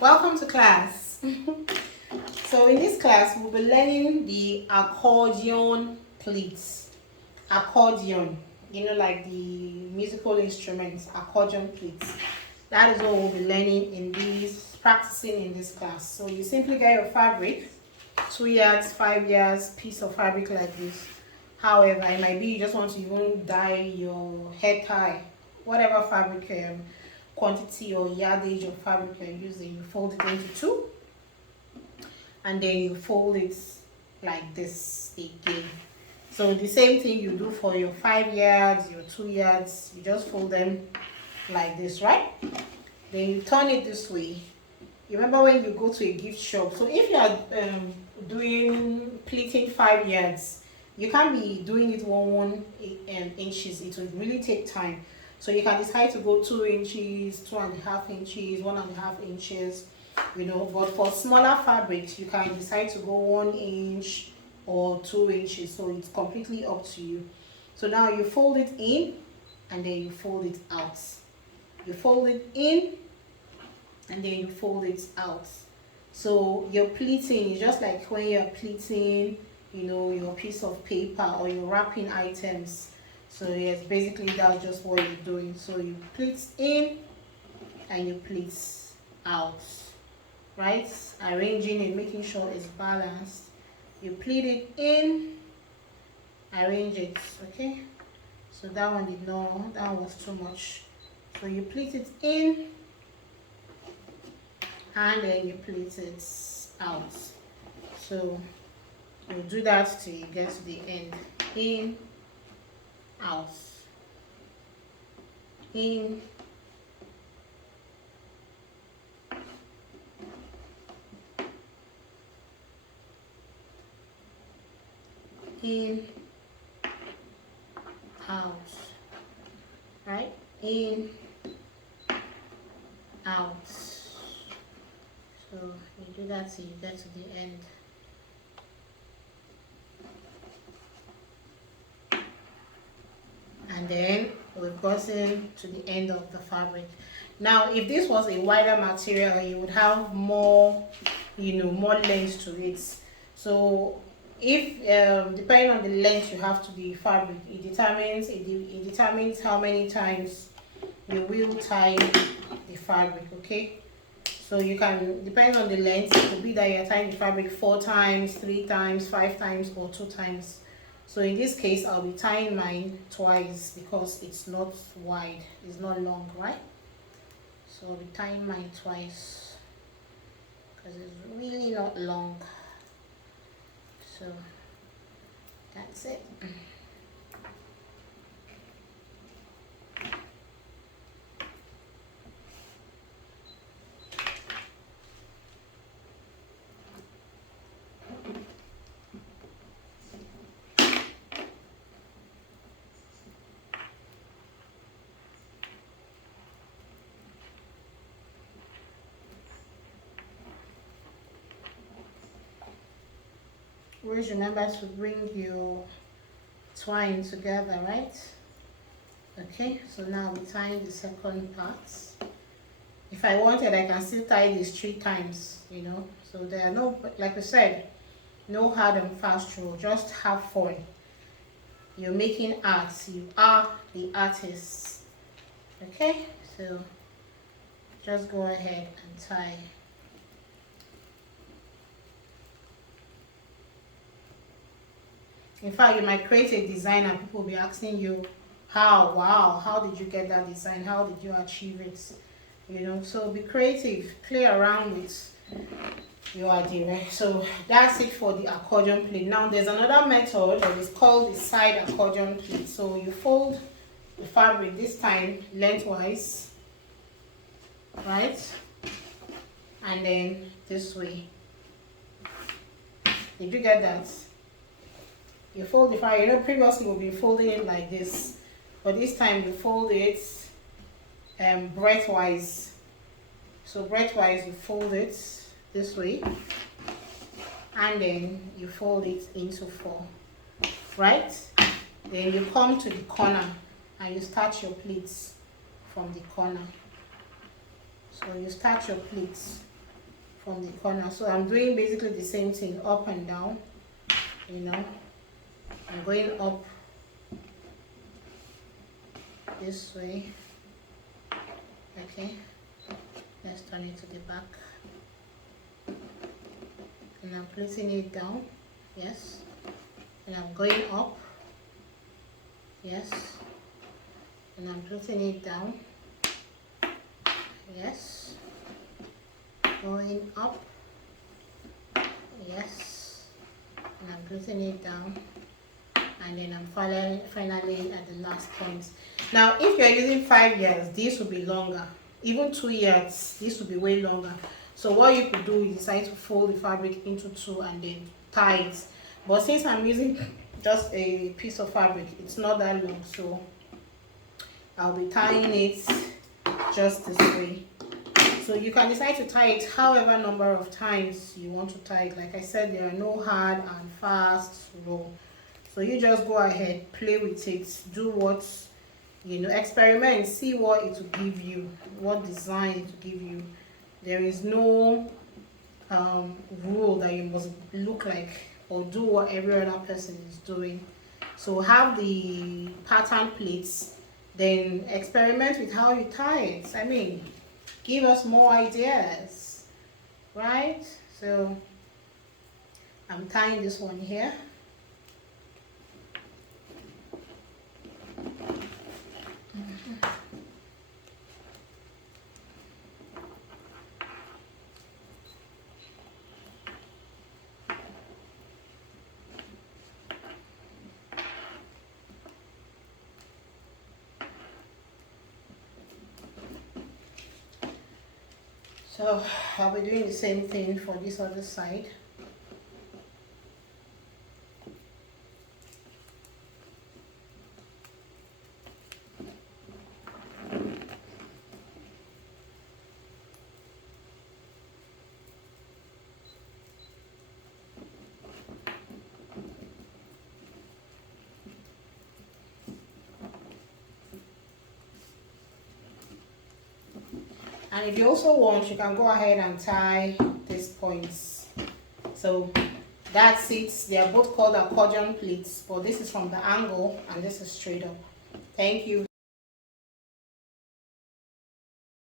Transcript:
Welcome to class. So in this class, we'll be learning the accordion pleats. Accordion, like the musical instruments, accordion pleats. That is what we'll be learning in this, practicing in this class. So you simply get your fabric, 2 yards, 5 yards, piece of fabric like this. However, it might be you just want to even dye your hair tie, whatever fabric quantity or yardage of fabric you're using. You fold it into two, and then you fold it like this again. So the same thing you do for your 5 yards, your 2 yards, you just fold them like this, right? Then you turn it this way. You remember when you go to a gift shop, so if you are doing pleating 5 yards, you can't be doing it one inches. It will really take time. So you can decide to go 2 inches, 2.5 inches, 1.5 inches, but for smaller fabrics, you can decide to go 1 inch or 2 inches. So it's completely up to you. So now you fold it in and then you fold it out. You fold it in and then you fold it out. So your pleating is just like when you're pleating, your piece of paper or your wrapping items. So yes, basically that's just what you're doing. So you pleat in and you pleat out, right? Arranging and making sure it's balanced. You pleat it in, arrange it, okay? So that one did not, that was too much. So you pleat it in and then you pleat it out. So you do that till you get to the end. In, out, in, in, out, right? In, out. So you do that till you get to the end. And then we've gotten to the end of the fabric. Now if this was a wider material, you would have more more length to it. So if depending on the length you have to the fabric, it determines how many times you will tie the fabric, okay? So you can, depending on the length, it could be that you're tying the fabric 4 times, 3 times, 5 times, or 2 times. So in this case, I'll be tying mine twice because it's not wide, it's not long, right? So I'll be tying mine twice because it's really not long. So that's it. Always remember to bring your twine together, right? Okay, so now we're tying the second part. If I wanted, I can still tie this 3 times, So there are no, like I said, no hard and fast rule, just have fun. You're making art, you are the artist. Okay, so just go ahead and tie. In fact, you might create a design and people will be asking you, how did you get that design? How did you achieve it? So be creative, play around with your idea. So that's it for the accordion pleat. Now there's another method that is called the side accordion pleat. So you fold the fabric, this time lengthwise, right? And then this way. Did you get that? You fold the fabric. Previously we've been folding it like this, but this time you fold it breadthwise. So breadthwise you fold it this way, and then you fold it into 4, right? Then you come to the corner and you start your pleats from the corner. So you start your pleats from the corner. So I'm doing basically the same thing, up and down, you know. I'm going up this way. Okay, let's turn it to the back, and I'm placing it down. Yes, and I'm going up. Yes, and I'm placing it down. Yes, going up. Yes, and I'm placing it down, and then I'm finally at the last point. Now if you're using 5 years, this will be longer. Even 2 years, this will be way longer. So what you could do is decide to fold the fabric into 2 and then tie it. But since I'm using just a piece of fabric, it's not that long, so I'll be tying it just this way. So you can decide to tie it however number of times you want to tie it. Like I said, there are no hard and fast rule. So you just go ahead, play with it, do what, you know, experiment, see what it will give you, what design it will give you. There is no rule that you must look like or do what every other person is doing. So have the pattern plates, then experiment with how you tie it. I mean, give us more ideas, right? So I'm tying this one here. So I'll be doing the same thing for this other side. And if you also want, you can go ahead and tie these points. So that's it. They are both called accordion pleats, but this is from the angle and this is straight up. Thank you.